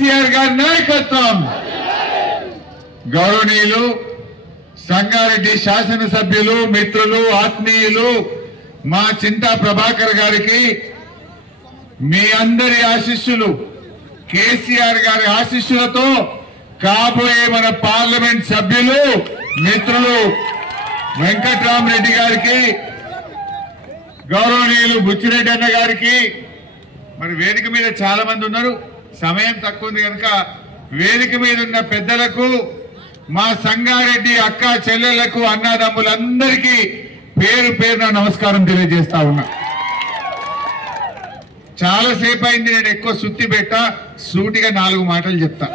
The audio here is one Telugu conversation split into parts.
కేసీఆర్ గారి నాయకత్వం. గౌరవనీయులు సంగారెడ్డి శాసనసభ్యులు, మిత్రులు, ఆత్మీయులు మా చింతా ప్రభాకర్ గారికి మీ అందరి ఆశీస్సులు, కేసీఆర్ గారి ఆశీస్సులతో కాబోయే మన పార్లమెంట్ సభ్యులు మిత్రులు వెంకట్రామరెడ్డి గారికి, గౌరవనీయులు బుచ్చిరెడ్డి అన్న గారికి, మరి వేదిక మీద చాలా మంది ఉన్నారు, సమయం తక్కువ ఉంది కనుక వేదిక మీద ఉన్న పెద్దలకు, మా సంగారెడ్డి అక్క చెల్లెళ్లకు, అన్నదమ్ములందరికీ పేరు పేరున నమస్కారం తెలియజేస్తా ఉన్నా. చాలాసేపు అయింది, నేను ఎక్కువ సుత్తి పెట్టా, సూటిగా 4 మాటలు చెప్తా,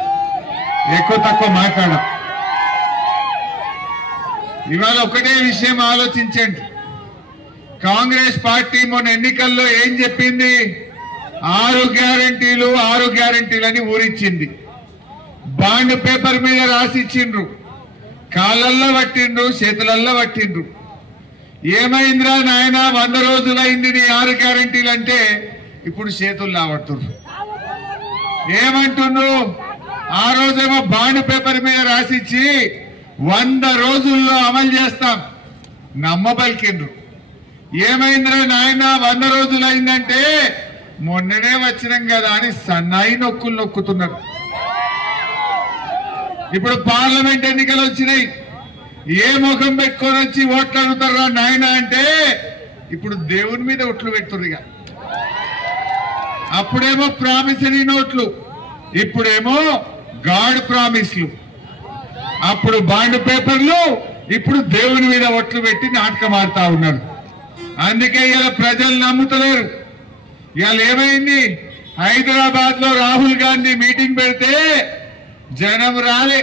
ఎక్కువ తక్కువ మాట్లాడా. ఇవాళ ఒకటే విషయం ఆలోచించండి. కాంగ్రెస్ పార్టీ మొన్న ఎన్నికల్లో ఏం చెప్పింది? 6 గ్యారంటీలు అని ఊరించింది. బాండ్ పేపర్ మీద రాసిచ్చిండ్రు, కాళ్ళల్లో పట్టిండ్రు, చేతులల్లో పట్టిండ్రు. ఏమైందిరా నాయన 100 రోజులైంది నీ 6 గ్యారంటీలు అంటే ఇప్పుడు చేతుల్లో పడుతుండ్రు. ఏమంటుండ్రు? ఆ రోజేమో బాండ్ పేపర్ మీద రాసిచ్చి 100 రోజుల్లో అమలు చేస్తాం నమ్మబలికిండ్రు. ఏమైందిరా నాయన 100 రోజులైందంటే మొన్ననే వచ్చినాం కదా అని సన్నాయి నొక్కులు నొక్కుతున్నారు. ఇప్పుడు పార్లమెంట్ ఎన్నికలు వచ్చినాయి, ఏ ముఖం పెట్టుకొని వచ్చి ఓట్లు అడుగుతారా నాయన అంటే ఇప్పుడు దేవుని మీద ఒట్లు పెడుతుర్రుగా. అప్పుడేమో ప్రామిసరీ నోట్లు, ఇప్పుడేమో గాడ్ ప్రామిస్లు. అప్పుడు బాండ్ పేపర్లు, ఇప్పుడు దేవుని మీద ఒట్లు పెట్టి నాటకం ఆడుతా ఉన్నారు. అందుకే ఇలా ప్రజలు నమ్ముతలేరు. ఇవాళ ఏమైంది? హైదరాబాద్ లో రాహుల్ గాంధీ మీటింగ్ పెడితే జనం రాలే.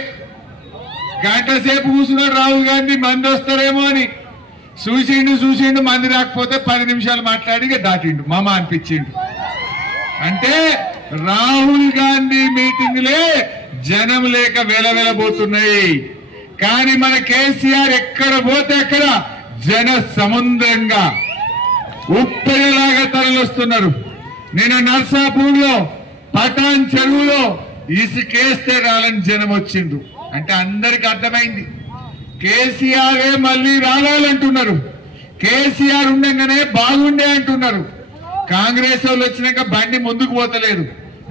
గంట సేపు కూర్చున్నాడు రాహుల్ గాంధీ, మంది వస్తారేమో అని. చూసిండు మంది రాకపోతే 10 నిమిషాలు మాట్లాడి దాటిండు, మామ అనిపించిండు. అంటే రాహుల్ గాంధీ మీటింగ్లే జనం లేక వెలవెలబోతున్నాయి. కానీ మన కేసీఆర్ ఎక్కడ పోతే అక్కడ జన సముద్రంగా ఉప్పెనలాగా తరలిస్తున్నారు. నేను నర్సాపూర్లో పటాన్ చెరువులో ఇసుకేస్తే రాలని జనం వచ్చిండ్రు. అంటే అందరికి అర్థమైంది కేసీఆరే మళ్ళీ రావాలంటున్నారు. కేసీఆర్ ఉండగానే బాగుండే అంటున్నారు. కాంగ్రెస్ వాళ్ళు వచ్చినాక బండి ముందుకు పోతలేదు,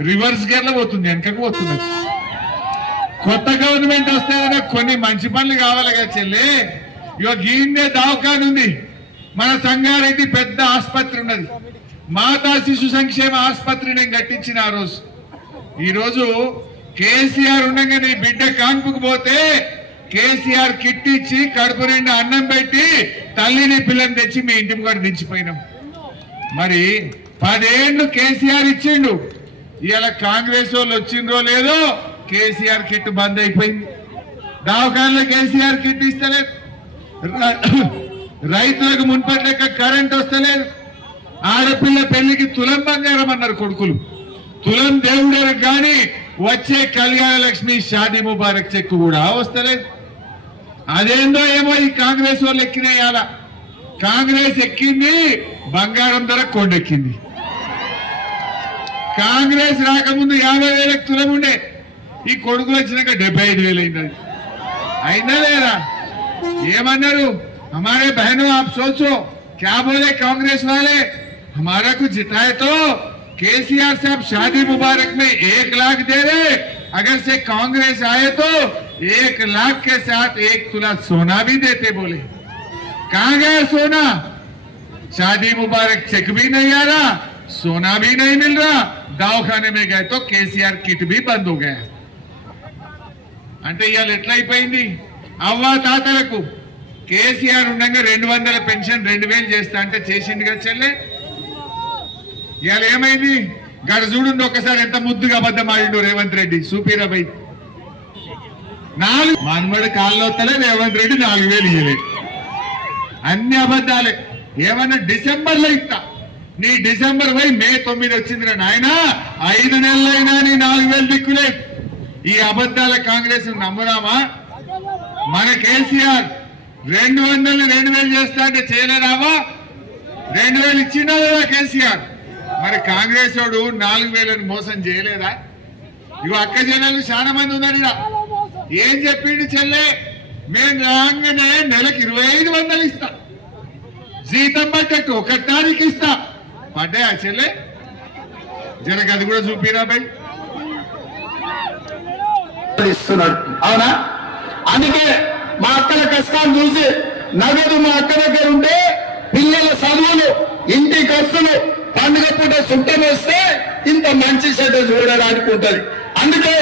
రివర్స్ గేర్లో పోతుంది, వెనకకు పోతున్నది. కొత్త గవర్నమెంట్ వస్తే కొన్ని మంచి పనులు కావాలి కదా చెల్లె. ఇగో గీండే దవాఖాన ఉంది, మన సంగారెడ్డి పెద్ద ఆసుపత్రి ఉన్నది, మాతా శిశు సంక్షేమ ఆసుపత్రి నేను కట్టించిన ఆ రోజు. ఈరోజు కేసీఆర్ ఉండగా నీ బిడ్డ కాన్పుకు పోతే కేసీఆర్ కిట్ ఇచ్చి కడుపు నిండా అన్నం పెట్టి తల్లిని పిల్లని తెచ్చి మీ ఇంటి కూడా దించిపోయినాం. మరి 10 ఏళ్ళు కేసీఆర్ ఇచ్చిండు. ఇవాళ కాంగ్రెస్ వాళ్ళు వచ్చిండ్రో లేదో కేసీఆర్ కిట్ బంద్ అయిపోయింది. దవాఖానలో కేసీఆర్ కిట్ ఇస్తలేదు, రైతులకు మున్పటి లెక్క కరెంట్ వస్తలేదు. ఆడపిల్ల పెళ్లికి తులం బంగారం అన్నారు కొడుకులు, తులం దేవుడు కానీ వచ్చే కళ్యాణ లక్ష్మి షాదీ ముబారక్ చెక్ కూడా వస్తలేదు. అదేందో ఏమో ఈ కాంగ్రెస్ వాళ్ళు ఎక్కినాయాల. కాంగ్రెస్ ఎక్కింది, బంగారం ధర కొండెక్కింది. కాంగ్రెస్ రాకముందు 50,000 తులం ఉండే, ఈ కొడుకులు వచ్చినాక 75,000 అయింది. అయినా లేదా? ఏమన్నారు? हमारे बहनों आप सोचो क्या बोले कांग्रेस वाले, हमारा कुछ जिताए तो केसीआर साहब शादी मुबारक में 1 लाख दे रहे, अगर से कांग्रेस आए तो 1 लाख के साथ 1 तुला सोना भी देते बोले। कहां गया सोना? शादी मुबारक चेक भी नहीं आ रहा, सोना भी नहीं मिल रहा, दवाखाने में गए तो केसीआर किट भी बंद हो गया। అంటే ఇయాల ఎట్లా అయిపోయింది? అవ్వ తాతలకు కేసీఆర్ ఉండగా 200 పెన్షన్ 2000 చేస్తా అంటే చేసిండు కదా చెల్లె. ఇవాళ ఏమైంది? గడ చూడండి ఒకసారి ఎంత ముద్దుగా అబద్ధం ఆడిండు రేవంత్ రెడ్డి. సూపీరాబాయ్ 4 మనమడి కాల్లో వస్తలే, రేవంత్ రెడ్డి 4000 ఇయ్యలేదు. అన్ని అబద్ధాలే. ఏమన్నా డిసెంబర్లో ఇస్తా, నీ డిసెంబర్ పోయి మే 9 వచ్చిందిరా నాయన, 5 నెలలైనా నీ 4000 దిక్కులే. ఈ అబద్ధాల కాంగ్రెస్ నమ్ముదామా? మన కేసీఆర్ 200 2000 చేస్తా అంటే చేయలేరావా? 2000 ఇచ్చిందా లేదా కేసీఆర్? మరి కాంగ్రెస్ వాడు 4000 మోసం చేయలేదా? ఇగో అక్క చెల్లెలు చాలా మంది ఉన్నారు ఇక్కడ. ఏం చెప్పిండు చెల్లె, మేము రాగానే నెలకు 2500 ఇస్తా, జీతం పడ్డట్టు 1 తారీఖు ఇస్తా. పడ్డాయా చెల్లె? జనకు అది కూడా చూపిరా బై ఇస్తున్నాడు. అవునా? అందుకే మా అక్కల కష్టాలు చూసి నగదు మా అక్క దగ్గర ఉంటే పిల్లల చదువులు, ఇంటి ఖర్చులు, పండుగ పూట సుట్టం వేస్తే ఇంత మంచి చెడ్డ చూడడానికి ఉంటది. అందుకే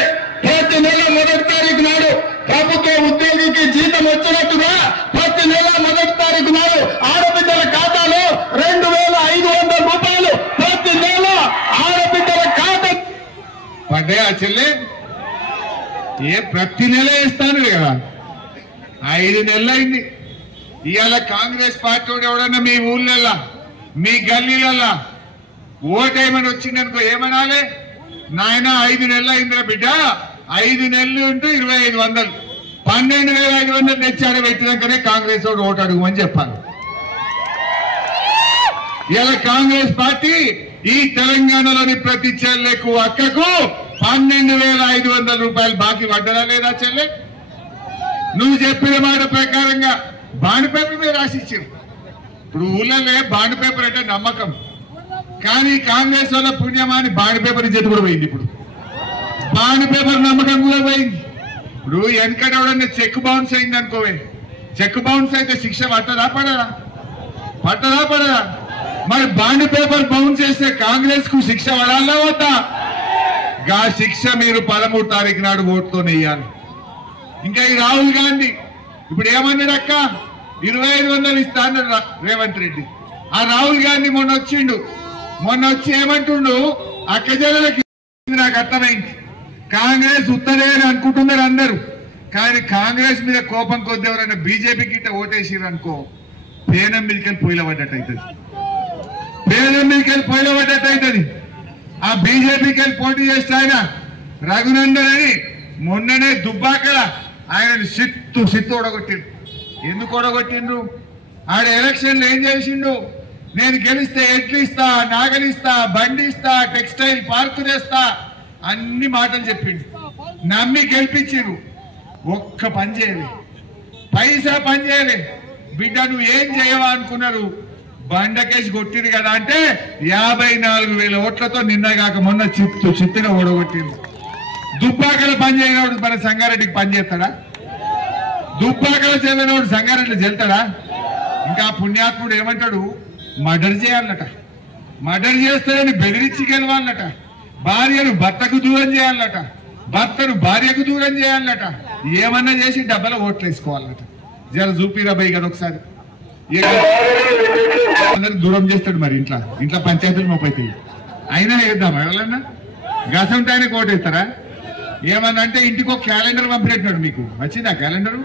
ప్రతి నెల 1వ తారీఖు నాడు ప్రభుత్వ ఉద్యోగికి జీతం వచ్చినట్టుగా ప్రతి నెల 1వ తారీఖు నాడు ఆడబిడ్డల ఖాతాలో 2500 రూపాయలు ప్రతి నెల ఆడబిడ్డల ఖాతా పడ్డాయా చెల్లె? ఏ ప్రతి నెల ఇస్తాను కదా, 5 నెలలు అయింది. ఇవాళ కాంగ్రెస్ పార్టీ ఎవడన్నా మీ ఊళ్ళల్లా మీ గల్లీలల్లా ఓటేమని వచ్చిందనుకో ఏమనాలి? నాయన 5 నెలలు అయిందిరా బిడ్డ, 5 నెలలు ఉంటూ 2500, 12,500 తెచ్చాడు పెట్టినాకనే కాంగ్రెస్ వాడు ఓటు అడుగుమని చెప్పాలి. ఇలా కాంగ్రెస్ పార్టీ ఈ తెలంగాణలోని ప్రతి చెల్లెకు అక్కకు 12,500 రూపాయలు బాకీ పడ్డరా లేదా చెల్లె? నువ్వు చెప్పిన మాట ప్రకారంగా బాండ్ పేపర్ మీద రాసిచ్చారు. ఇప్పుడు ఊళ్ళో బాండ్ పేపర్ అంటే నమ్మకం, కానీ కాంగ్రెస్ వాళ్ళ పుణ్యమాని బాండ్ పేపర్ ఇజ్జత్ కూడా పోయింది. ఇప్పుడు బాండ్ పేపర్ నమ్మకం కూడా పోయింది. ఇప్పుడు వెనకట ఎవడన్నా చెక్ బౌన్స్ అయింది అనుకోవే, చెక్ బౌన్స్ అయితే శిక్ష పట్టదా పడదా? పట్టదా పడదా? మరి బాండ్ పేపర్ బౌన్స్ చేస్తే కాంగ్రెస్ కు శిక్ష పడాలా వద్దా? గా శిక్ష మీరు 13 తారీఖు నాడు ఓటుతో వేయాలి. ఇంకా ఈ రాహుల్ గాంధీ ఇప్పుడు ఏమన్నాడు అక్క, 2500 ఇస్తా అన్నాడు రేవంత్ రెడ్డి. ఆ రాహుల్ గాంధీ మొన్న వచ్చి ఏమంటుండు, అక్క జల్లకి నాకు అర్థమైంది, కాంగ్రెస్ ఉత్తరే అని అనుకుంటున్నారు అందరూ, కానీ కాంగ్రెస్ మీద కోపం కొద్ది ఎవరైనా బీజేపీకి ఇట్లా ఓటేసిరు అనుకో, పేనం మీదకెళ్ళి పొయ్యిల పడ్డట్టు అవుతుంది. పేనం మీదకెళ్ళి పొయ్యిల పడ్డట్టు అవుతుంది. ఆ బీజేపీకి వెళ్ళి పోటీ చేస్తే ఆయన రఘునందన్ అని మొన్ననే దుబ్బాకల ఆయన సిత్తు ఓడగొట్టిండు. ఎందుకు ఓడగొట్టిండ్రు? ఆడ ఎలక్షన్లు ఏం చేసిండు, నేను గెలిస్తే ఎడ్లు ఇస్తా, నాగలిస్తా, బండి ఇస్తా, టెక్స్టైల్ పార్కు చేస్తా, అన్ని మాటలు చెప్పిండు. నమ్మి గెలిపించిండ్రు. ఒక్క పని చేయలే, పైసా పని చేయలే. బిడ్డ నువ్వు ఏం చేయవా అనుకున్నారు, బండకేసి కొట్టిరు కదా అంటే 54,000 ఓట్లతో నిన్నగాక మొన్న చిత్తుగా ఓడగొట్టింది. దుబ్బాకల పని చేయనోడు మన సంగారెడ్డికి పని చేస్తాడా? దుబ్బాకల చెల్లనోడు సంగారెడ్డి చెల్తాడా? ఇంకా పుణ్యాత్ముడు ఏమంటాడు, మర్డర్ చేయాలట, మర్డర్ చేస్తాడని బెదిరించి గెలవాలట, భార్యను భర్తకు దూరం చేయాలట, భర్తను భార్యకు దూరం చేయాలట, ఏమన్నా చేసి డబ్బల ఓట్లు వేసుకోవాలట. జర చూపిరా బై కదా ఒకసారి. అందరికి దూరం చేస్తాడు. మరి ఇంట్లో పంచాయతీలు మోపైతాయి. అయినా వేద్దాం ఎవరన్నా గసంటే ఆయన కోటేస్తారా? ఏమన్నా అంటే ఇంటికో క్యాలెండర్ పంపినట్టున్నాడు. మీకు వచ్చిందా క్యాలెండరు?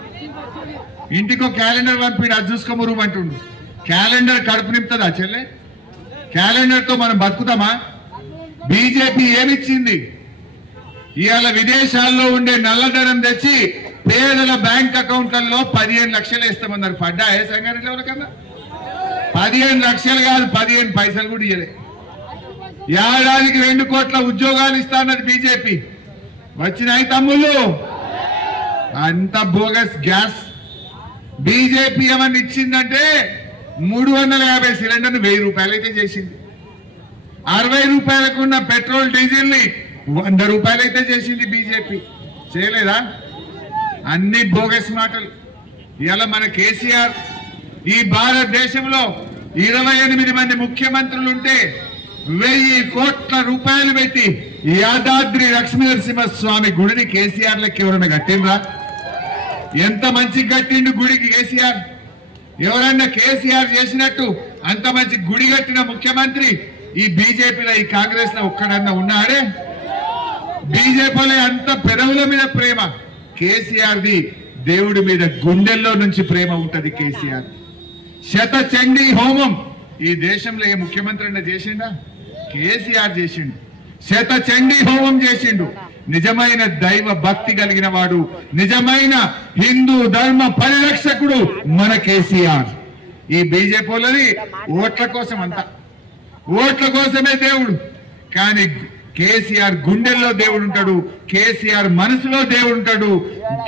ఇంటికో క్యాలెండర్ పంపిడు, అది చూసుకోమరు అంటుండు. క్యాలెండర్ కడుపు నింపుతుందా చెల్లె? క్యాలెండర్ తో మనం బతుకుతామా? బీజేపీ ఏమిచ్చింది? ఇవాళ విదేశాల్లో ఉండే నల్లధనం తెచ్చి పేదల బ్యాంక్ అకౌంట్లలో 15 లక్షలు వేస్తామన్నారు. పడ్డా ఏ సంగారెడ్డి ఎవరికన్నా? 15 లక్షలు కాదు, 15 పైసలు కూడా ఇయ్యలే. ఏడాదికి 2 కోట్ల ఉద్యోగాలు ఇస్తా అన్నది బీజేపీ. వచ్చినాయి తమ్ముళ్ళు, అంత బోగస్ గ్యాస్. బీజేపీ ఏమన్నా ఇచ్చిందంటే 350 సిలిండర్ను 1000 రూపాయలు అయితే చేసింది. 60 రూపాయలకు ఉన్న పెట్రోల్ డీజిల్ ని 100 రూపాయలు అయితే చేసింది బీజేపీ. చేయలేదా? అన్ని బోగస్ మాటలు. ఇలా మన కేసీఆర్ ఈ భారతదేశంలో 28 మంది ముఖ్యమంత్రులు ఉంటే 1000 కోట్ల రూపాయలు పెట్టి యాదాద్రి లక్ష్మీనరసింహస్వామి గుడిని కేసీఆర్ లెక్క ఎవరన్నా కట్టిండ్రా? ఎంత మంచి కట్టిండు గుడికి కేసీఆర్. ఎవరన్నా కేసీఆర్ చేసినట్టు అంత మంచి గుడి కట్టిన ముఖ్యమంత్రి ఈ బీజేపీలో ఈ కాంగ్రెస్ లో ఒక్కడన్నా ఉన్నాడే? బీజేపీలో అంత పెదవుల మీద ప్రేమ, కేసీఆర్ది దేవుడి మీద గుండెల్లో నుంచి ప్రేమ ఉంటది. కేసీఆర్ శతచండీ హోమం ఈ దేశంలో ఏ ముఖ్యమంత్రి అన్న చేసిండా? కేసీఆర్ చేసిండు. శతచండీ హోమం చేసిండు. నిజమైన దైవ భక్తి కలిగిన వాడు, నిజమైన హిందూ ధర్మ పరిరక్షకుడు మన కేసీఆర్. ఈ బీజేపీలోని ఓట్ల కోసం అంతా, ఓట్ల కోసమే దేవుడు. కానీ కేసీఆర్ గుండెల్లో దేవుడు ఉంటాడు, కేసీఆర్ మనసులో దేవుడు ఉంటాడు,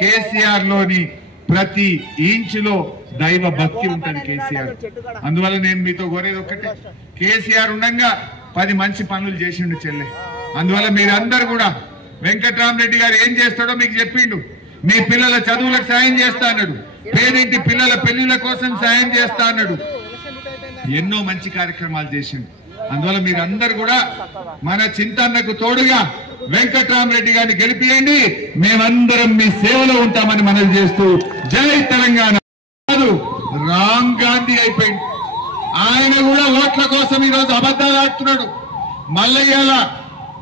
కేసీఆర్ లోని ప్రతి ఇంచులో దైవ భక్తి ఉంటుంది కేసీఆర్. అందువల్ల నేను మీతో కోరేది ఒక్కటే, కేసీఆర్ ఉండగా 10 మంచి పనులు చేసిండు చెల్లె. అందువల్ల మీరందరూ కూడా వెంకట్రామరెడ్డి గారు ఏం చేస్తాడో మీకు చెప్పిండు. మీ పిల్లల చదువులకు సాయం చేస్తా అన్నాడు, పేరింటి పిల్లల పెళ్లిళ్ళ కోసం సాయం చేస్తా అన్నాడు, ఎన్నో మంచి కార్యక్రమాలు చేసిండు. అందువల్ల మీరందరూ కూడా మన చింతన్నకు తోడుగా వెంకట్రామరెడ్డి గారిని గెలిపియండి, మేమందరం మీ సేవలో ఉంటామని మనవి చేస్తూ జై తెలంగాణ. రామ్ గాంధీ అయిపోయింది, ఆయన కూడా ఓట్ల కోసం ఈరోజు అబద్ధాలు ఆడుతున్నాడు. మళ్ళీ ఇవాళ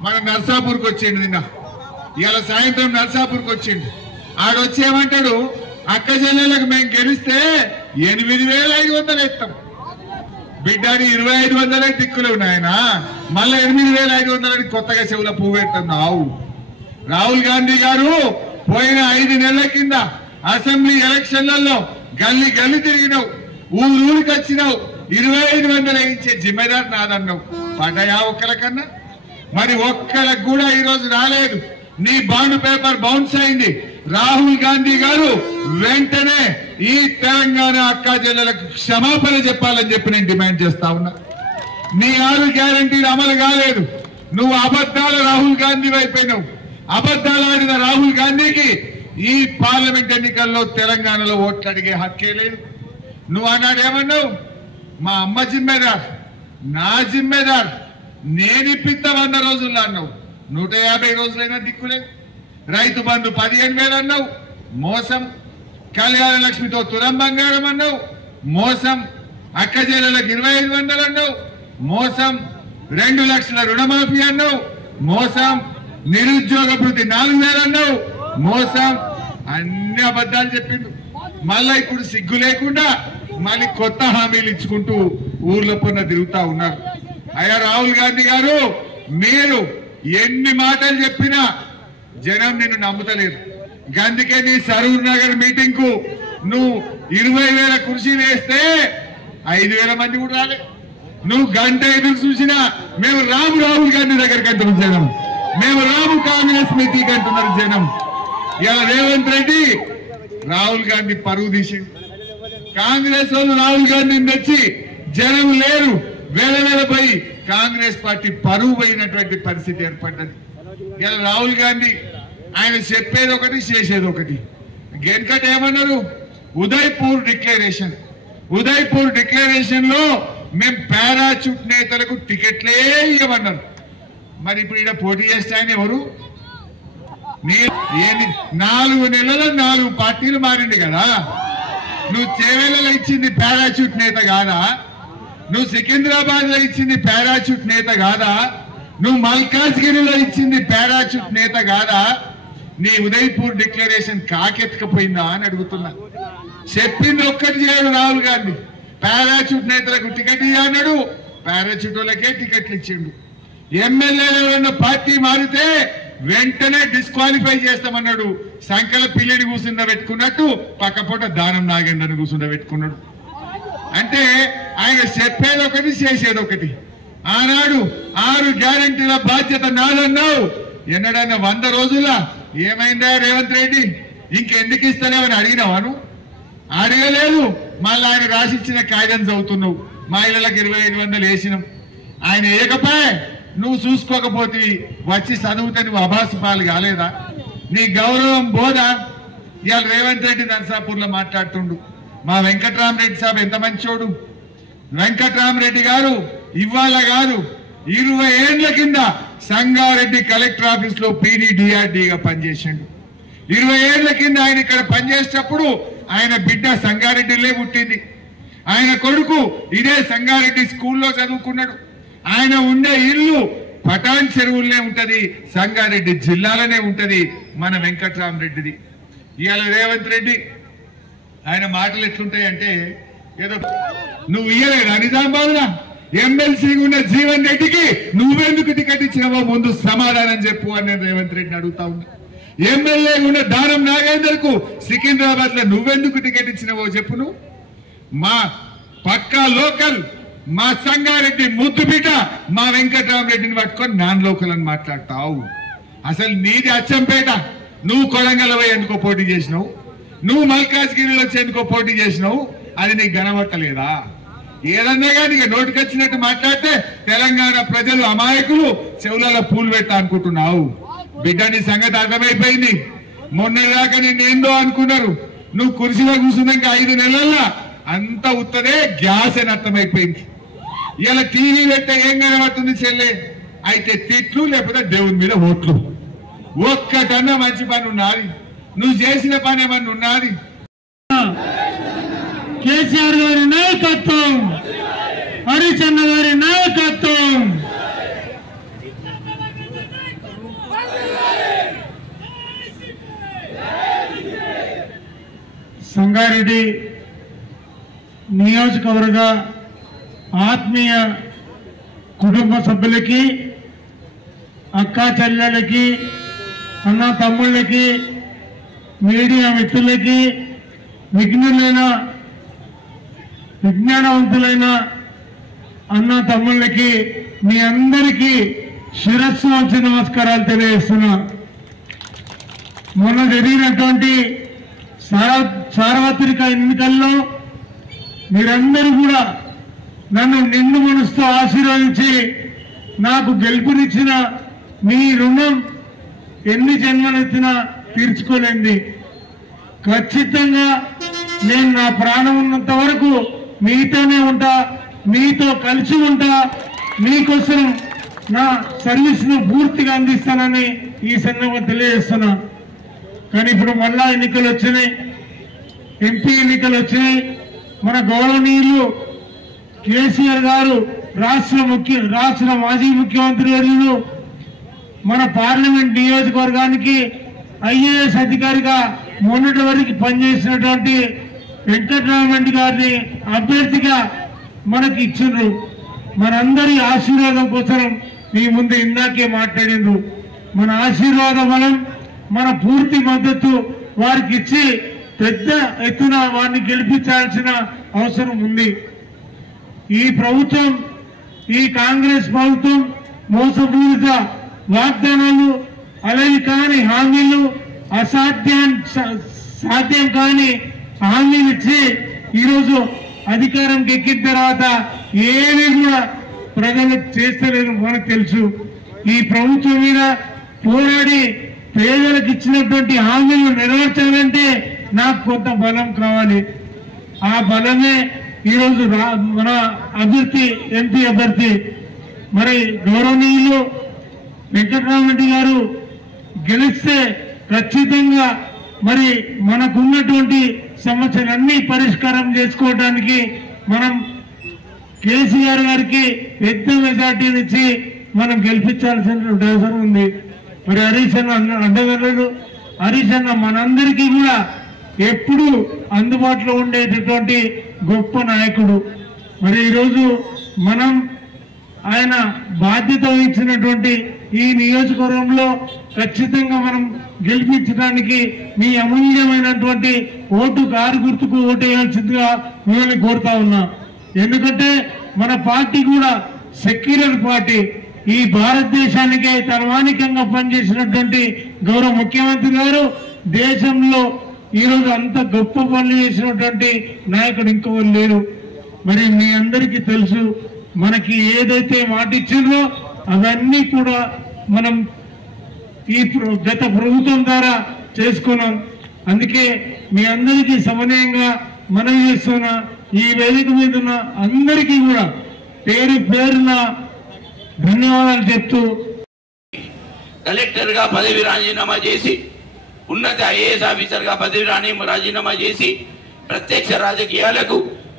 మన నర్సాపూర్కి వచ్చిండు, నిన్న ఇవాళ సాయంత్రం నర్సాపూర్కి వచ్చిండు. ఆడొచ్చి ఏమంటాడు, అక్క చెల్లెలకు మేము గెలిస్తే 8,500 ఇస్తాం, బిడ్డని 2,500 దిక్కులు ఉన్నాయన, మళ్ళీ 8,500 కొత్తగా చెవుల పువ్వు పెడుతున్నావు. రాహుల్ గాంధీ గారు పోయిన 5 నెలల కింద అసెంబ్లీ ఎలక్షన్లలో గల్లీ గల్లీ తిరిగినావు, ఊరికి వచ్చినావు, 2,500 ఇచ్చే జిమ్మేదారు నాదన్నావు. పడ్డాయా ఒక్కలకన్నా? మరి ఒక్కలకు కూడా ఈరోజు రాలేదు. నీ బాండ్ పేపర్ బౌన్స్ అయింది. రాహుల్ గాంధీ గారు వెంటనే ఈ తెలంగాణ అక్కా జిల్లాలకు క్షమాపణ చెప్పాలని చెప్పి నేను డిమాండ్ చేస్తా ఉన్నా. నీ 6 గ్యారంటీలు అమలు కాలేదు, నువ్వు అబద్ధాల రాహుల్ గాంధీ అయిపోయినావు. అబద్ధాలు ఆడిన రాహుల్ గాంధీకి ఈ పార్లమెంట్ ఎన్నికల్లో తెలంగాణలో ఓట్లు అడిగే హక్కే లేదు. నువ్వు అన్నాడు ఏమన్నావు, మా అమ్మ జిమ్మేదార్, నా జిమ్మేదార్, నేను ఇప్పిస్తా 100 రోజుల్లో అన్నావు. 150 రోజులైనా దిక్కులేదు. రైతు బంధు 15,000 అన్నావు, మోసం. కళ్యాణ లక్ష్మితో తులం బంగారం అన్నావు, మోసం. అక్క చెల్లెలకు 2,500 అన్నావు, మోసం. 2 లక్షల రుణమాఫీ అన్నావు, మోసం. నిరుద్యోగ భృతి 4,000 అన్నావు, మోసం. అన్ని అబద్ధాలు చెప్పిండు. మళ్ళా ఇప్పుడు సిగ్గు లేకుండా మళ్ళీ కొత్త హామీలు ఇచ్చుకుంటూ ఊర్లో పొన్న తిరుగుతా ఉన్నారు. అయ్యా రాహుల్ గాంధీ గారు, మీరు ఎన్ని మాటలు చెప్పినా జనం నిన్ను నమ్ముతలేరు. అందుకే నీ సరూర్ నగర్ మీటింగ్ కు నువ్వు 20,000 కుర్చీలు వేస్తే 5,000 మంది కూడా రాలే. నువ్వు గంట ఎదురు చూసినా మేము రాము రాహుల్ గాంధీ దగ్గరికి అంటున్నారు జనం, మేము రాము కాంగ్రెస్ మీటింగ్ అంటున్నారు జనం. ఇలా రేవంత్ రెడ్డి రాహుల్ గాంధీ పరువు తీసిండు. కాంగ్రెస్ వాళ్ళు రాహుల్ గాంధీని తెచ్చి జనం లేరు, వేల పోయి కాంగ్రెస్ పార్టీ పరువు పోయినటువంటి పరిస్థితి ఏర్పడ్డది. ఇలా రాహుల్ గాంధీ ఆయన చెప్పేది ఒకటి, చేసేది ఒకటి. వెనకట ఏమన్నారు, ఉదయ్పూర్ డిక్లరేషన్. ఉదయ్పూర్ డిక్లరేషన్ లో మేము పారాచూట్ నేతలకు టికెట్లే ఇవ్వమన్నారు. మరి ఇప్పుడు ఇక్కడ పోటీ చేస్తే ఆయన ఎవరు? 4 నెలల్లో 4 పార్టీలు మారింది కదా. నువ్వు చేవేలలో ఇచ్చింది పారాచూట్ నేత కాదా? నువ్వు సికింద్రాబాద్ లో ఇచ్చింది పారాచూట్ నేత కాదా? నువ్వు మల్కాజ్గిరిలో ఇచ్చింది పారాచూట్ నేత కాదా? నీ ఉదయ్పూర్ డిక్లరేషన్ కాకెత్తకపోయిందా అని అడుగుతున్నా. చెప్పింది ఒక్కటి చేయడు రాహుల్ గాంధీ. పారాచూట్ నేతలకు టికెట్ ఇవ్వన్నాడు, పారాచూట్ వాళ్ళకే టికెట్లు ఇచ్చిండు. ఎమ్మెల్యేలు పార్టీ మారితే వెంటనే డిస్క్వాలిఫై చేస్తామన్నాడు. సంకల పిల్లిని కూర్చుండ పెట్టుకున్నట్టు పక్కపూట దానం నాగేంద్రని కూర్చుండ పెట్టుకున్నాడు. అంటే ఆయన చెప్పేది ఒకటి, చేసేది ఒకటి. ఆనాడు 6 గ్యారంటీల బాధ్యత నాదన్నావు. ఎన్నడన్నా 100 రోజుల్లో ఏమైందా రేవంత్ రెడ్డి? ఇంకెందుకు ఇస్తలేవని అడిగినావాను? అడగలేదు. మళ్ళీ ఆయన రాసిచ్చిన కాగితం చదువుతున్నావు. మహిళలకు 2,500 వేసినాం. ఆయన ఏకపాయ నువ్వు చూసుకోకపోతే వచ్చి చదువుతే నువ్వు అభాసు పాలు కాలేదా? నీ గౌరవం బోదా? ఇవాళ రేవంత్ రెడ్డి నర్సాపూర్ లో మాట్లాడుతుండు. మా వెంకట్రామరెడ్డి సాబ్ ఎంత మంచోడు. వెంకట్రామరెడ్డి గారు ఇవాళ కాదు 20 ఏళ్ల కింద సంగారెడ్డి కలెక్టర్ ఆఫీస్ లో PDDRDగా పనిచేసిండు. 20 ఏళ్ల కింద ఆయన ఇక్కడ పనిచేసేటప్పుడు ఆయన బిడ్డ సంగారెడ్డిలో పుట్టింది. ఆయన కొడుకు ఇదే సంగారెడ్డి స్కూల్లో చదువుకున్నాడు. ఆయన ఉండే ఇల్లు పటాన్ చెరువులనే ఉంటది, సంగారెడ్డి జిల్లాలోనే ఉంటది మన వెంకట్రామరెడ్డిది. ఇవాళ రేవంత్ రెడ్డి ఆయన మాటలు ఎట్లుంటాయి అంటే, ఏదో నువ్వు ఇయ్యలేదా నిజామాబాద్లో ఎమ్మెల్సీ ఉన్న జీవన్ రెడ్డికి నువ్వెందుకు టికెట్ ఇచ్చినావో ముందు సమాధానం చెప్పు అని నేను రేవంత్ రెడ్డిని అడుగుతా ఉన్నా. ఎమ్మెల్యే ఉన్న దానం నాగేందర్ కు సికింద్రాబాద్ లో నువ్వెందుకు టికెట్ ఇచ్చినావో చెప్పు. నువ్వు మా పక్కా లోకల్ మా సంగారెడ్డి ముద్దు బిడ్డ మా వెంకటరామరెడ్డిని పట్టుకొని నాన్ లోకల్ అని మాట్లాడతావు. అసలు నీది అచ్చంపేట, నువ్వు కొడంగల్ పోయి ఎందుకో పోటీ చేసినావు, నువ్వు మల్కాజ్గిరిలో వచ్చి ఎందుకో పోటీ చేసినావు, అది నీకు గనబట్టలేదా? ఏదన్నా కానీ ఇక నోటికొచ్చినట్టు మాట్లాడితే తెలంగాణ ప్రజలు అమాయకులు చెవులలో పూలు పెట్టా అనుకుంటున్నావు. బిడ్డ నీ సంగతి అర్థమైపోయింది. మొన్నదాకా నేనేందో అనుకున్నారు, నువ్వు కుర్చీలో కూర్చున్నాక 5 నెలల్లో అంత ఉత్తదే గ్యాస్ అని అర్థమైపోయింది. ఇలా టీవీ పెట్టే ఏం కనబడుతుంది చెల్లె? అయితే తిట్లు లేకపోతే దేవుని మీద ఓట్లు. ఒక్కటన్నా మంచి పని ఉన్నది, నువ్వు చేసిన పని ఏమన్నా ఉన్నది? కేసీఆర్ గారి నాయకత్వం, హరీష్ అన్న గారి నాయకత్వం. సంగారెడ్డి నియోజకవర్గ ఆత్మీయ కుటుంబ సభ్యులకి, అక్కా చెల్లెలకి, అన్న తమ్ముళ్ళకి, మీడియా మిత్రులకి, విజ్ఞానవంతులైన అన్న తమ్ముళ్ళకి మీ అందరికీ శిరస్సు వంచి నమస్కారాలు తెలియజేస్తున్నా. మొన్న జరిగినటువంటి సార్వత్రిక ఎన్నికల్లో మీరందరూ కూడా నన్ను నిండు మనసుతో ఆశీర్వదించి నాకు గెలుపునిచ్చిన మీ రుణం ఎన్ని జన్మలెత్తినా తీర్చుకోలేంది. ఖచ్చితంగా నేను నా ప్రాణం ఉన్నంత వరకు మీతోనే ఉంటా, మీతో కలిసి ఉంటా, మీకోసం నా సర్వీస్ను పూర్తిగా అందిస్తానని ఈ సందర్భంగా తెలియజేస్తున్నా. కానీ ఇప్పుడు మళ్ళా ఎన్నికలు వచ్చినాయి, ఎంపీ ఎన్నికలు వచ్చినాయి. మన గౌరవనీయులు కేసీఆర్ గారు రాష్ట్ర మాజీ ముఖ్యమంత్రి వర్యులు మన పార్లమెంట్ నియోజకవర్గానికి ఐఏఎస్ అధికారిగా మొన్నటి వరకు పనిచేసినటువంటి వెంకటరామరెడ్డి గారిని అభ్యర్థిగా మనకి ఇచ్చిండ్రు. మనందరి ఆశీర్వాదం కోసం మీ ముందు ఇందాకే మాట్లాడిండ్రు. మన ఆశీర్వాద బలం, మన పూర్తి మద్దతు వారికి ఇచ్చి పెద్ద ఎత్తున వారిని గెలిపించాల్సిన అవసరం ఉంది. ఈ ప్రభుత్వం, ఈ కాంగ్రెస్ ప్రభుత్వం మోసపూరిత వాగ్దానాలు, అలాగే కాని హామీలు, సాధ్యం కాని హామీలు ఇచ్చి ఈరోజు అధికారంకి ఎక్కిన తర్వాత ఏమీ కూడా ప్రజలకు చేస్తలేరు మనకు తెలుసు. ఈ ప్రభుత్వం మీద పోరాడి పేదలకు ఇచ్చినటువంటి హామీలు నెరవేర్చాలంటే నాకు కొంత బలం కావాలి. ఆ బలమే ఈరోజు మన ఎంపీ అభ్యర్థి మరి గౌరవనీయులు వెంకటరామరెడ్డి గారు గెలిస్తే ఖచ్చితంగా మరి మనకున్నటువంటి సమస్యలన్నీ పరిష్కారం చేసుకోవడానికి మనం కేసీఆర్ గారికి పెద్ద మెజార్టీని ఇచ్చి మనం గెలిపించాల్సిన అవసరం ఉంది. మరి హరీష్ అన్న అండగలడు. హరీష్ అన్న మనందరికీ కూడా ఎప్పుడు అందుబాటులో ఉండేటటువంటి గొప్ప నాయకుడు. మరి ఈరోజు మనం ఆయన బాధ్యత వహించినటువంటి ఈ నియోజకవర్గంలో ఖచ్చితంగా మనం గెలిపించడానికి మీ అమూల్యమైనటువంటి ఓటు కారు గుర్తుకు ఓటు వేయాల్సిందిగా మిమ్మల్ని కోరుతా ఉన్నా. ఎందుకంటే మన పార్టీ కూడా సెక్యులర్ పార్టీ. ఈ భారతదేశానికే తలమానికంగా పనిచేసినటువంటి గౌరవ ముఖ్యమంత్రి గారు దేశంలో ఈరోజు అంత గొప్ప పనులు చేసినటువంటి నాయకుడు ఇంకెవరు లేరు. మరి మీ అందరికీ తెలుసు, మనకి ఏదైతే మాట ఇచ్చిందో అవన్నీ కూడా మనం ఈ గత ప్రభుత్వం ద్వారా చేసుకున్నాం. అందుకే మీ అందరికీ సమన్వయంగా మనవి చేస్తున్నా. ఈ వేదిక మీద ఉన్న అందరికీ కూడా పేరు పేరున ధన్యవాదాలు చెప్తూ, కలెక్టర్ గా పదవి రాజీనామా చేసి, ఉన్నత ఐఏఎస్ ఆఫీసర్ గా పదవి రాజీనామా చేసి ప్రత్యక్ష రాజకీయాలకు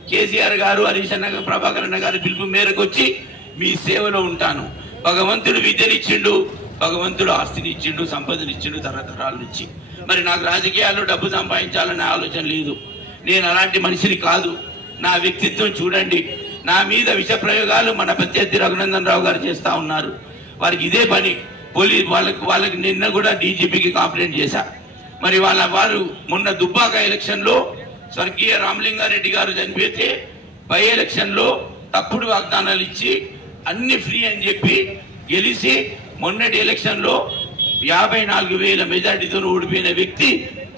కేసీఆర్ గారు, హరీష్ అన్న, ప్రభాకర్ అన్న గారి పిలుపు మేరకు వచ్చి మీ సేవలో ఉంటాను. భగవంతుడు విద్యనిచ్చిండు, భగవంతుడు ఆస్తిని ఇచ్చిండు, సంపదనిచ్చిండు తరతరాల నుంచి. మరి నాకు రాజకీయాల్లో డబ్బు సంపాదించాలనే ఆలోచన లేదు. నేను అలాంటి మనిషిని కాదు. నా వ్యక్తిత్వం చూడండి. నా మీద విష ప్రయోగాలు మన ప్రత్యర్థి రఘునందన్ రావు గారు చేస్తూ ఉన్నారు. వారికి ఇదే పని. పోలీస్ వాళ్ళకి నిన్న కూడా డీజీపీకి కంప్లైంట్ చేశా. మరి వారు మొన్న దుబ్బాక ఎలక్షన్లో స్వర్గీయ రామలింగారెడ్డి గారు చనిపోతే బై ఎలక్షన్లో తప్పుడు వాగ్దానాలు ఇచ్చి అన్ని ఫ్రీ అని చెప్పి గెలిచి మొన్నటి ఎలక్షన్లో 54,000 మెజార్టీతో ఓడిపోయిన వ్యక్తి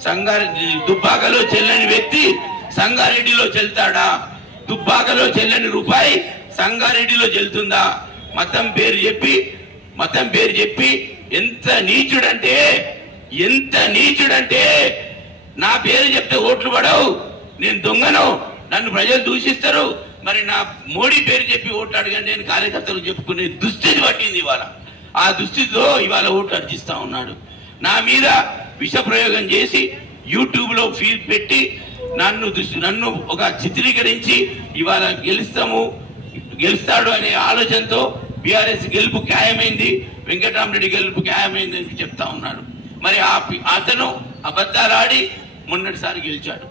సంగారెడ్డి దుబ్బాకలో చెల్లని వ్యక్తి సంగారెడ్డిలో చెల్తాడా? దుబ్బాకలో చెల్లని రూపాయి సంగారెడ్డిలో చెల్తుందా? మతం పేరు చెప్పి ఎంత నీచుడంటే నా పేరు చెప్తే ఓట్లు పడవు, నేను దొంగను, నన్ను ప్రజలు దూషిస్తారు, మరి నా మోడీ పేరు చెప్పి ఓట్లు అడగండి అని కార్యకర్తలు చెప్పుకునే దుస్థితి పట్టింది ఇవాళ. ఆ దుస్థితిలో ఇవాళ ఓట్లు అర్జిస్తా ఉన్నాడు. నా మీద విష ప్రయోగం చేసి యూట్యూబ్ లో ఫీడ్ పెట్టి నన్ను ఒక చిత్రీకరించి ఇవాళ గెలుస్తాడు అనే ఆలోచనతో బీఆర్ఎస్ గెలుపు ఖాయమైంది, వెంకటరామరెడ్డి గెలుపు ఖాయమైంది అని చెప్తా ఉన్నాడు. మరి అతను అబద్ధాలాడి మొన్నటిసారి గెలిచాడు,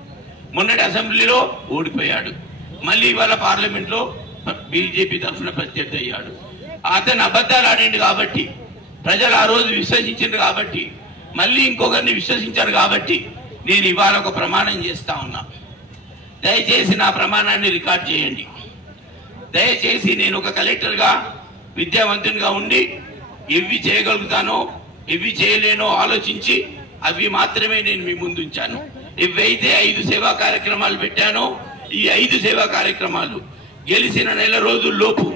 మొన్నటి అసెంబ్లీలో ఓడిపోయాడు, మళ్ళీ ఇవాళ పార్లమెంట్ లో బీజేపీ తరఫున ప్రత్యర్థి అయ్యాడు. అతను అబద్ధాలు ఆడిండు కాబట్టి, ప్రజలు ఆ రోజు విశ్వసించారు కాబట్టి, మళ్ళీ ఇంకొకరిని విశ్వసించారు కాబట్టి నేను ఇవాళ ఒక ప్రమాణం చేస్తా ఉన్నా. దయచేసి నా ప్రమాణాన్ని రికార్డ్ చేయండి. దయచేసి నేను ఒక కలెక్టర్గా విద్యావంతునిగా ఉండి ఎవి చేయగలుగుతానో ఎవి చేయలేనో ఆలోచించి అవి మాత్రమే నేను మీ ముందు ఉంచాను. ఎవైతే 5 సేవా కార్యక్రమాలు పెట్టానో ఈ 5 సేవా కార్యక్రమాలు గెలిచిన నెల రోజుల్లోపు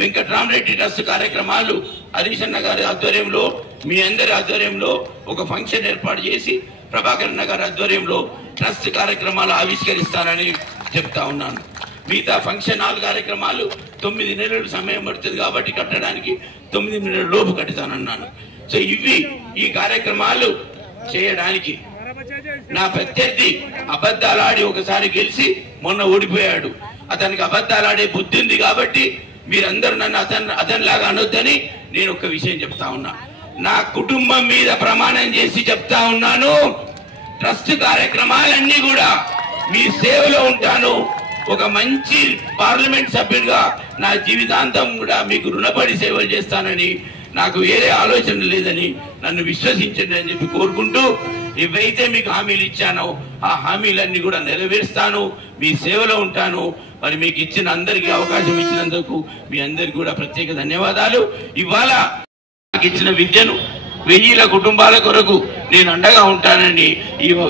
వెంకటరామరెడ్డి ట్రస్ట్ కార్యక్రమాలు హరీష్ అన్న గారి ఆధ్వర్యంలో, మీ అందరి ఆధ్వర్యంలో ఒక ఫంక్షన్ ఏర్పాటు చేసి ప్రభాకర్ అన్న గారి ఆధ్వర్యంలో ట్రస్ట్ కార్యక్రమాలు ఆవిష్కరిస్తానని చెప్తా ఉన్నాను. మిగతా ఫంక్షన్ హాల్ కార్యక్రమాలు 9 నెలలు సమయం పడుతుంది కాబట్టి కట్టడానికి 9 నెలల లోపు కట్టుతానన్నాను. సో ఈ కార్యక్రమాలు చేయడానికి నా ప్రత్యర్థి అబద్ధాలాడి ఒకసారి గెలిచి మొన్న ఓడిపోయాడు. అతనికి అబద్ధాలాడే బుద్ధి ఉంది కాబట్టి మీరందరూ నన్ను అతనిలాగా అనొద్దని నేను ఒక విషయం చెప్తా ఉన్నా. నా కుటుంబం మీద ప్రమాణం చేసి చెప్తా ఉన్నాను, ట్రస్ట్ కార్యక్రమాలన్నీ కూడా మీ సేవలో ఉంటాను. ఒక మంచి పార్లమెంట్ సభ్యుడిగా నా జీవితాంతం కూడా మీకు రుణపడి సేవలు చేస్తానని, నాకు వేరే ఆలోచన లేదని నన్ను విశ్వసించండి అని చెప్పి కోరుకుంటూ, ఏవైతే మీకు హామీలు ఇచ్చానో ఆ హామీలన్నీ కూడా నెరవేరుస్తాను, మీ సేవలో ఉంటాను. మరి మీకు ఇచ్చిన అందరికీ అవకాశం ఇచ్చినందుకు మీ అందరికి కూడా ప్రత్యేక ధన్యవాదాలు. ఇవాళ నాకు ఇచ్చిన విద్యను 1000 కుటుంబాల కొరకు నేను అండగా ఉంటానని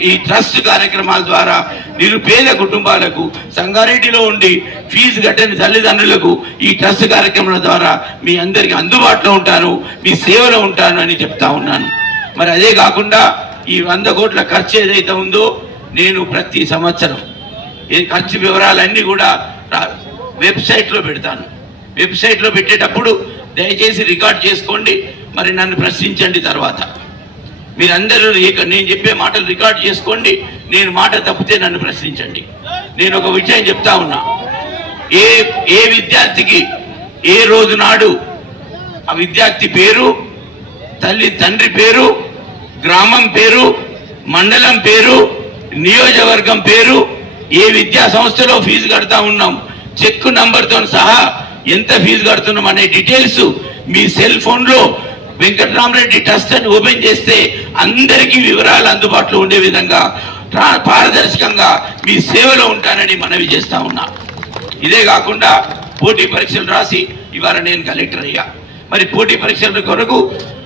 ఈ ట్రస్ట్ కార్యక్రమాల ద్వారా నిరుపేద కుటుంబాలకు, సంగారెడ్డిలో ఉండి ఫీజు కట్టని తల్లిదండ్రులకు ఈ ట్రస్ట్ కార్యక్రమాల ద్వారా మీ అందరికి అందుబాటులో ఉంటాను, మీ సేవలో ఉంటాను అని చెప్తా ఉన్నాను. మరి అదే కాకుండా ఈ 100 కోట్ల ఖర్చు ఏదైతే ఉందో నేను ప్రతి సంవత్సరం ఈ ఖర్చు వివరాలన్నీ కూడా వెబ్సైట్లో పెడతాను. వెబ్సైట్లో పెట్టేటప్పుడు దయచేసి రికార్డ్ చేసుకోండి, మరి నన్ను ప్రశ్నించండి. తర్వాత మీరందరూ నేను చెప్పే మాటలు రికార్డ్ చేసుకోండి, నేను మాట తప్పితే నన్ను ప్రశ్నించండి. నేను ఒక విషయం చెప్తా ఉన్నా, ఏ విద్యార్థికి ఏ రోజు నాడు ఆ విద్యార్థి పేరు, తండ్రి పేరు, గ్రామం పేరు, మండలం పేరు, నియోజకవర్గం పేరు, ఏ విద్యా సంస్థలో ఫీజు కడతా ఉన్నాం, చెక్ నంబర్తో సహా ఎంత ఫీజు కడుతున్నాం అనే డీటెయిల్స్ మీ సెల్ ఫోన్ లో వెంకటరామరెడ్డి ట్రస్ట్ అని ఓపెన్ చేస్తే అందరికీ వివరాలు అందుబాటులో ఉండే విధంగా పారదర్శకంగా మీ సేవలో ఉంటానని మనవి చేస్తా ఉన్నా. ఇదే కాకుండా పోటీ పరీక్షలు రాసి ఇవాళ నేను కలెక్టర్ అయ్యా. మరి పోటీ పరీక్షల కొరకు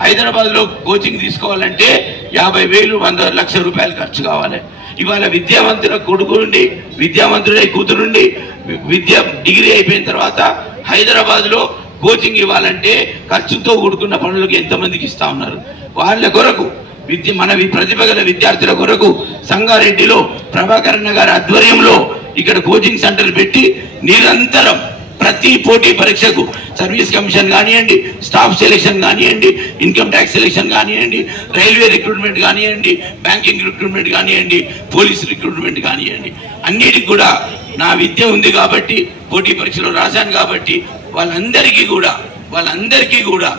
హైదరాబాద్ లో కోచింగ్ తీసుకోవాలంటే 50,000 100 లక్షల రూపాయలు ఖర్చు కావాలి. ఇవాళ విద్యావంతుల కొడుకు నుండి, విద్యావంతుడై కూతురుండి డిగ్రీ అయిపోయిన తర్వాత హైదరాబాద్ లో కోచింగ్ ఇవ్వాలంటే ఖర్చుతో కూడుకున్న పనులకు ఎంతమందికి ఇస్తా ఉన్నారు. వాళ్ళ కొరకు మన ప్రతిభ గల విద్యార్థుల కొరకు సంగారెడ్డిలో ప్రభాకర్ అన్న గారి ఆధ్వర్యంలో ఇక్కడ కోచింగ్ సెంటర్ పెట్టి నిరంతరం ప్రతి పోటీ పరీక్షకు సర్వీస్ కమిషన్ కానివ్వండి, స్టాఫ్ సెలెక్షన్ కానివ్వండి, ఇన్కమ్ ట్యాక్స్ సెలెక్షన్ కానివ్వండి, రైల్వే రిక్రూట్మెంట్ కానివ్వండి, బ్యాంకింగ్ రిక్రూట్మెంట్ కానివ్వండి, పోలీస్ రిక్రూట్మెంట్ కానివ్వండి, అన్నిటికి కూడా నా విద్య ఉంది కాబట్టి, పోటీ పరీక్షలో రాశాను కాబట్టి వాళ్ళందరికీ కూడా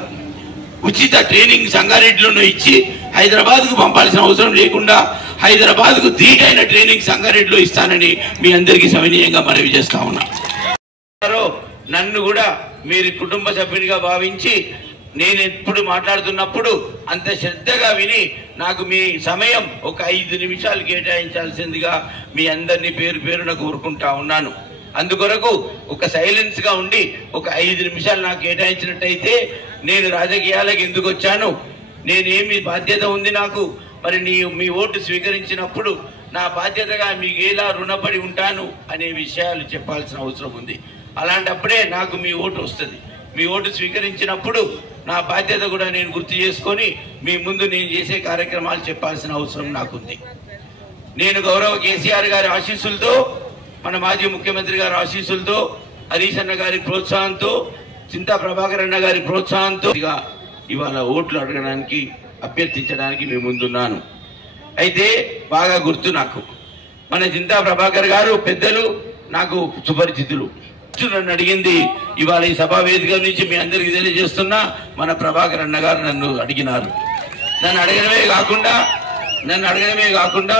ఉచిత ట్రైనింగ్ సంగారెడ్డిలోనూ ఇచ్చి హైదరాబాద్కు పంపాల్సిన అవసరం లేకుండా హైదరాబాద్కు ధీటైన ట్రైనింగ్ సంగారెడ్డిలో ఇస్తానని మీ అందరికీ సవినీయంగా మనవి చేస్తా ఉన్నా. నన్ను కూడా మీరు కుటుంబ సభ్యునిగా భావించి నేను ఎప్పుడు మాట్లాడుతున్నప్పుడు అంత శ్రద్ధగా విని నాకు మీ సమయం ఒక 5 నిమిషాలు కేటాయించాల్సిందిగా మీ అందరినీ పేరున కోరుకుంటా ఉన్నాను. అందుకొరకు ఒక సైలెన్స్ గా ఉండి ఒక 5 నిమిషాలు నాకు కేటాయించినట్టయితే నేను రాజకీయాలకు ఎందుకు వచ్చాను, నేనేమి బాధ్యత ఉంది నాకు, మరి మీ ఓటు స్వీకరించినప్పుడు నా బాధ్యతగా మీకు ఎలా రుణపడి ఉంటాను అనే విషయాలు చెప్పాల్సిన అవసరం ఉంది. అలాంటప్పుడే నాకు మీ ఓటు వస్తుంది. మీ ఓటు స్వీకరించినప్పుడు నా బాధ్యత కూడా నేను గుర్తు చేసుకొని మీ ముందు నేను చేసే కార్యక్రమాలు చెప్పాల్సిన అవసరం నాకుంది. నేను గౌరవ కేసీఆర్ గారి ఆశీస్సులతో, మన మాజీ ముఖ్యమంత్రి గారి ఆశీస్సులతో, హరీష్ అన్న గారి ప్రోత్సాహంతో, చింతా ప్రభాకర్ అన్న గారి ప్రోత్సాహంతో ఇవాళ ఓట్లు అడగడానికి అభ్యర్థించడానికి మేము ముందున్నాను. అయితే బాగా గుర్తు నాకు మన చింతా ప్రభాకర్ గారు పెద్దలు నాకు సుపరిచితులు. నన్ను అడిగింది ఇవాళ ఈ సభా వేదిక నుంచి మీ అందరికీ తెలియజేస్తున్నా, మన ప్రభాకర్ అన్న గారు నన్ను అడిగినారు. నన్ను అడగడమే కాకుండా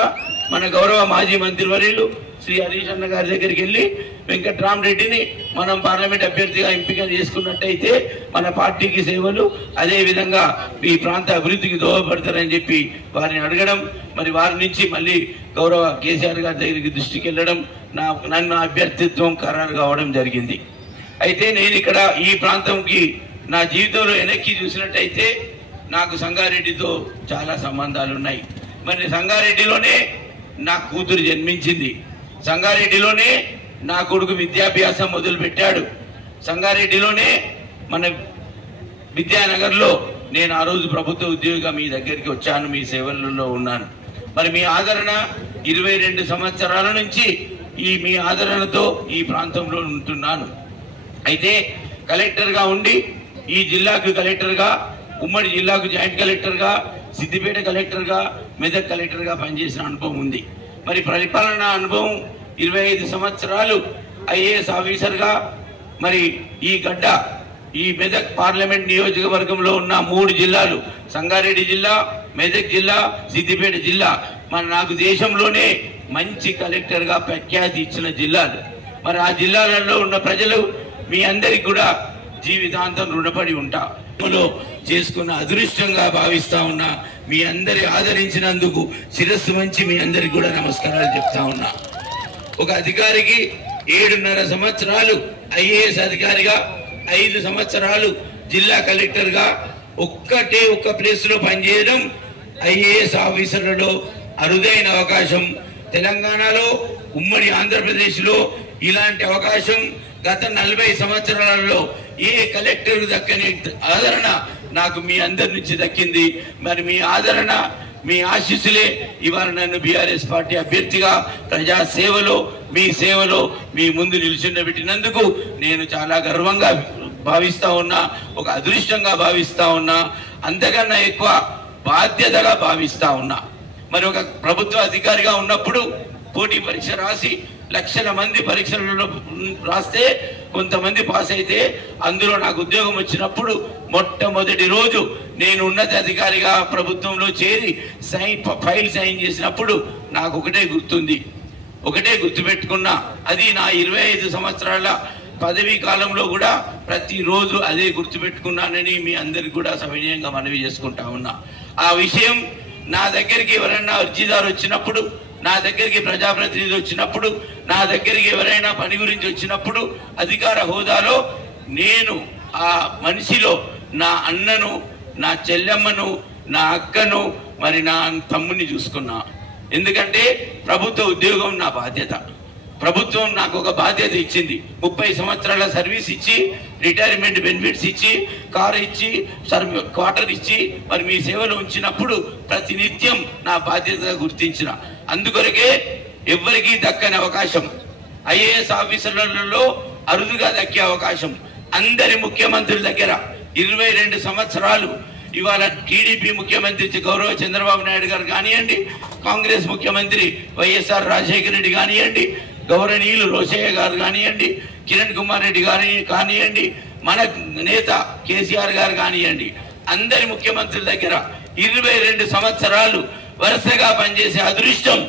మన గౌరవ మాజీ మంత్రివర్యులు శ్రీ హరీష్ అన్న గారి దగ్గరికి వెళ్ళి వెంకట్రామరెడ్డిని మనం పార్లమెంట్ అభ్యర్థిగా ఎంపిక చేసుకున్నట్టయితే మన పార్టీకి సేవలు, అదే విధంగా ఈ ప్రాంత అభివృద్ధికి దోహదపడతారని చెప్పి వారిని అడగడం, మరి వారి నుంచి మళ్ళీ గౌరవ కేసీఆర్ గారి దగ్గరికి దృష్టికి వెళ్ళడం, నన్ను అభ్యర్థిత్వం ఖరారు కావడం జరిగింది. అయితే నేను ఇక్కడ ఈ ప్రాంతంకి నా జీవితంలో వెనక్కి చూసినట్టయితే నాకు సంగారెడ్డితో చాలా సంబంధాలు ఉన్నాయి. మరి సంగారెడ్డిలోనే నా కూతురు జన్మించింది, సంగారెడ్డిలోనే నా కొడుకు విద్యాభ్యాసం మొదలు పెట్టాడు, సంగారెడ్డిలోనే మన విద్యానగర్లో నేను ఆ రోజు ప్రభుత్వ ఉద్యోగిగా మీ దగ్గరికి వచ్చాను, మీ సేవలలో ఉన్నాను. మరి మీ ఆదరణ 22 సంవత్సరాల నుంచి మీ ఆదరణతో ఈ ప్రాంతంలో ఉంటున్నాను. అయితే కలెక్టర్గా ఉండి ఈ జిల్లాకు కలెక్టర్గా, ఉమ్మడి జిల్లాకు జాయింట్ కలెక్టర్గా, సిద్దిపేట కలెక్టర్గా, మెదక్ కలెక్టర్గా పనిచేసిన అనుభవం ఉంది. మరి పరిపాలనా అనుభవం 25 సంవత్సరాలు ఐఏఎస్ ఆఫీసర్గా, మరి ఈ గడ్డ ఈ మెదక్ పార్లమెంట్ నియోజకవర్గంలో ఉన్న 3 జిల్లాలు, సంగారెడ్డి జిల్లా, మెదక్ జిల్లా, సిద్దిపేట జిల్లా, నాకు దేశంలోనే మంచి కలెక్టర్గా ప్రఖ్యాతి ఇచ్చిన జిల్లాలు. మరి ఆ జిల్లాలలో ఉన్న ప్రజలు మీ అందరికి కూడా జీవితాంతం రుణపడి ఉంటా చేసుకున్న అదృష్టంగా భావిస్తా ఉన్నా. మీ అందరి ఆదరించినందుకు శిరస్సు వంచి మీ అందరికి కూడా నమస్కారాలు చెప్తా ఉన్నా. ఒక అధికారికి 7.5 సంవత్సరాలు ఐఏఎస్ అధికారిగా, 5 సంవత్సరాలు జిల్లా కలెక్టర్గా ఒక్క ప్లేస్ లో పనిచేయడం ఐఏఎస్ ఆఫీసర్లలో అరుదైన అవకాశం. తెలంగాణలో, ఉమ్మడి ఆంధ్రప్రదేశ్ లో ఇలాంటి అవకాశం గత 40 సంవత్సరాలలో ఏ కలెక్టర్ దక్కని ఆదరణ నాకు మీ అందరి నుంచి దక్కింది. మరి మీ ఆదరణ, మీ ఆశీస్సులే ఇవాళ నన్ను బీఆర్ఎస్ పార్టీ అభ్యర్థిగా ప్రజా సేవలో, మీ సేవలో మీ ముందు నిల్చుండబెట్టినందుకు నేను చాలా గర్వంగా భావిస్తా ఉన్నా, ఒక అదృష్టంగా భావిస్తా ఉన్నా, అంతకన్నా ఎక్కువ బాధ్యతగా భావిస్తా ఉన్నా. మరి ఒక ప్రభుత్వ అధికారిగా ఉన్నప్పుడు పోటీ పరీక్ష రాసి లక్షల మంది పరీక్షలలో రాస్తే కొంతమంది పాస్ అయితే అందులో నాకు ఉద్యోగం వచ్చినప్పుడు మొట్టమొదటి రోజు నేను ఉన్నత అధికారిగా ప్రభుత్వంలో చేరి ఫైల్ సైన్ చేసినప్పుడు నాకు ఒకటే గుర్తుంది, ఒకటే గుర్తుపెట్టుకున్నా. అది నా 25 సంవత్సరాల పదవీ కాలంలో కూడా ప్రతిరోజు అదే గుర్తుపెట్టుకున్నానని మీ అందరికి కూడా సవినయంగా మనవి చేసుకుంటా ఉన్నా. ఆ విషయం నా దగ్గరికి ఎవరైనా అర్జీదారు వచ్చినప్పుడు, నా దగ్గరికి ప్రజాప్రతినిధి వచ్చినప్పుడు, నా దగ్గరికి ఎవరైనా పని గురించి వచ్చినప్పుడు అధికార హోదాలో నేను ఆ మనిషిలో నా అన్నను, నా చెల్లెమ్మను, నా అక్కను, మరి నా తమ్ముని చూసుకున్నా. ఎందుకంటే ప్రభుత్వ ఉద్యోగం నా బాధ్యత. ప్రభుత్వం నాకు ఒక బాధ్యత ఇచ్చింది. 30 సంవత్సరాల సర్వీస్ ఇచ్చి, రిటైర్మెంట్ బెనిఫిట్స్ ఇచ్చి, కారు ఇచ్చి, క్వార్టర్ ఇచ్చి, మరి మీ సేవలో ఉంచినప్పుడు ప్రతినిత్యం నా బాధ్యతగా గుర్తించిన. అందుకొరకే ఎవరికీ దక్కని అవకాశం, ఐఏఎస్ ఆఫీసర్లలో అరుదుగా దక్కే అవకాశం అందరి ముఖ్యమంత్రుల దగ్గర 22 సంవత్సరాలు. ఇవాళ టీడీపీ ముఖ్యమంత్రి గౌరవ చంద్రబాబు నాయుడు గారు కానివ్వండి, కాంగ్రెస్ ముఖ్యమంత్రి వైఎస్ఆర్ రాజశేఖర రెడ్డి కానివ్వండి, గౌరవనీయులు రోషయ్య గారు కానివ్వండి, కిరణ్ కుమార్ రెడ్డి గారు కానివ్వండి, మన నేత కేసీఆర్ గారు కానివ్వండి, అందరి ముఖ్యమంత్రుల దగ్గర 22 సంవత్సరాలు వరుసగా పనిచేసే అదృష్టం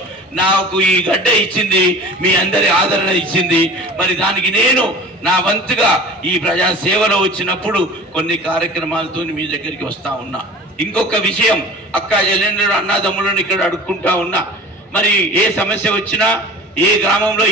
నాకు ఈ గడ్డ ఇచ్చింది, మీ అందరి ఆదరణ ఇచ్చింది. మరి దానికి నేను నా వంతుగా ఈ ప్రజా సేవలో వచ్చినప్పుడు కొన్ని కార్యక్రమాలతో మీ దగ్గరికి వస్తా ఉన్నా. ఇంకొక విషయం, అక్క చెల్లెండ్రులు, అన్నదమ్ములను ఇక్కడ అడుక్కుంటా ఉన్నా. మరి ఏ సమస్య వచ్చినా ఏ గ్రామంలో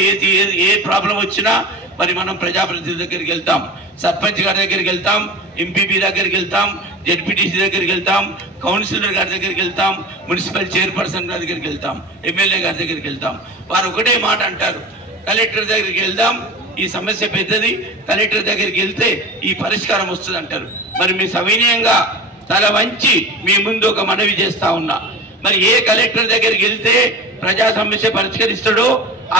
ఏ ప్రాబ్లం వచ్చినా మరి మనం ప్రజాప్రతినిధుల దగ్గరికి వెళ్తాం, సర్పంచ్ గారి దగ్గరికి వెళ్తాం, ఎంపీపీ దగ్గరికి వెళ్తాం, జెడ్పీటీసీ దగ్గరికి వెళ్తాం, కౌన్సిలర్ గారి దగ్గరికి వెళ్తాం, మున్సిపల్ చైర్పర్సన్ గారి దగ్గరికి వెళ్తాం, ఎమ్మెల్యే గారి దగ్గరికి వెళ్తాం. వారు ఒకటే మాట అంటారు, కలెక్టర్ దగ్గరికి వెళ్దాం, ఈ సమస్య పెద్దది, కలెక్టర్ దగ్గరికి వెళ్తే ఈ పరిష్కారం వస్తుంది అంటారు. మరి మీ సవినయంగా తల వంచి మీ ముందు ఒక మనవి చేస్తా ఉన్నా, మరి ఏ కలెక్టర్ దగ్గరికి వెళ్తే ప్రజా సమస్య పరిష్కరిస్తాడో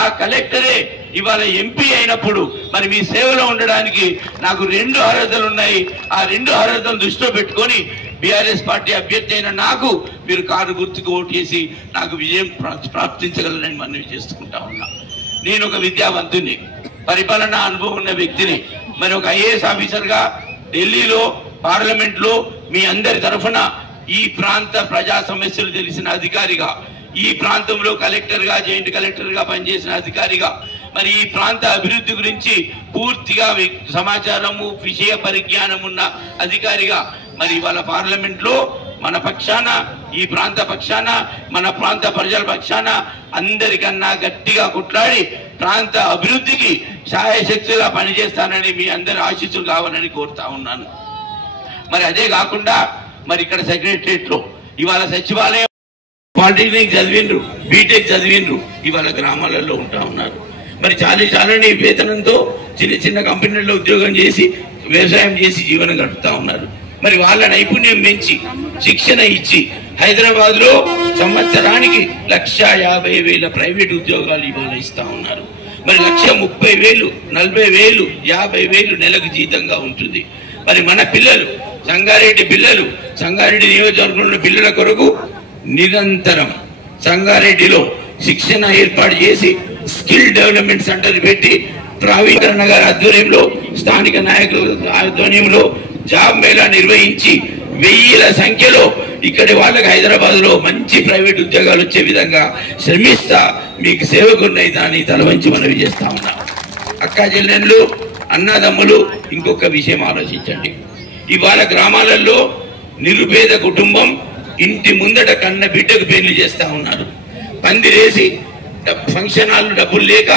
ఆ కలెక్టరే ఇవాళ ఎంపీ అయినప్పుడు మరి మీ సేవలో ఉండడానికి నాకు 2 అర్హతలు ఉన్నాయి. ఆ 2 అర్హతలు దృష్టిలో పెట్టుకొని బీఆర్ఎస్ పార్టీ అభ్యర్థి అయిన నాకు మీరు కారు గుర్తుకు ఓటు చేసి నాకు విజయం ప్రాప్తించగలరని మనవి చేసుకుంటా ఉన్నా. నేను ఒక విద్యావంతుని, పరిపాలనా అనుభవం ఉన్న వ్యక్తిని. మరి ఒక ఐఏఎస్ ఆఫీసర్గా ఢిల్లీలో పార్లమెంట్లో మీ అందరి తరఫున ఈ ప్రాంత ప్రజా సమస్యలు తెలిసిన అధికారిగా, ఈ ప్రాంతంలో కలెక్టర్గా, జాయింట్ కలెక్టర్గా పనిచేసిన అధికారిగా, మరి ఈ ప్రాంత అభివృద్ధి గురించి పూర్తిగా సమాచారము, విషయ పరిజ్ఞానం ఉన్న అధికారిగా మరి ఇవాళ పార్లమెంట్లో మన పక్షాన, ఈ ప్రాంత పక్షాన, మన ప్రాంత ప్రజల పక్షాన అందరికన్నా గట్టిగా కొట్లాడి ప్రాంత అభివృద్ధికి శాయశక్తిగా పనిచేస్తానని మీ అందరి ఆశీస్సులు కావాలని కోరుతా ఉన్నాను. మరి అదే కాకుండా మరి ఇక్కడ సెక్రటరియట్ లో ఇవాళ సచివాలయం, పాలిటెక్నిక్ చదివిండ్రు, బీటెక్ చదివిండ్రు, ఇవాళ గ్రామాలలో ఉంటా ఉన్నారు. మరి చాలానే వేతనంతో చిన్న చిన్న కంపెనీల్లో ఉద్యోగం చేసి వ్యవసాయం చేసి జీవనం గడుపుతా ఉన్నారు. మరి వాళ్ళ నైపుణ్యం పెంచి శిక్షణ ఇచ్చి హైదరాబాద్ లో సంవత్సరానికి 1,50,000 ప్రైవేట్ ఉద్యోగాలు ఇవాళ ఇస్తా ఉన్నారు. మరి 1,30,000, 40,000, 50,000 నెలకు జీతంగా ఉంటుంది. మరి మన పిల్లలు, సంగారెడ్డి పిల్లలు, సంగారెడ్డి నియోజకవర్గంలో పిల్లల కొరకు నిరంతరం సంగారెడ్డిలో శిక్షణ ఏర్పాటు చేసి స్కిల్ డెవలప్మెంట్ సెంటర్ పెట్టి ప్రావీణ్కరణ గారి ఆధ్వర్యంలో, స్థానిక నాయకుల ఆధ్వర్యంలో జాబ్ మేళా నిర్వహించి 1000ల సంఖ్యలో ఇక్కడి వాళ్ళకి హైదరాబాద్ లో మంచి ప్రైవేట్ ఉద్యోగాలు వచ్చే విధంగా శ్రమిస్తా మీకు సేవకున్నైతాని తలవంచి మనవి చేస్తా ఉన్నా. అక్కా చెల్లెళ్ళు, అన్నదమ్ములు, ఇంకొక విషయం ఆలోచించండి. ఇవాళ గ్రామాలలో నిరుపేద కుటుంబం ఇంటి ముందట కన్న బిడ్డకు పెళ్లి చేస్తా ఉన్నారు. పందిరేసి ఫంక్షన్ హాల్ డబ్బులు లేక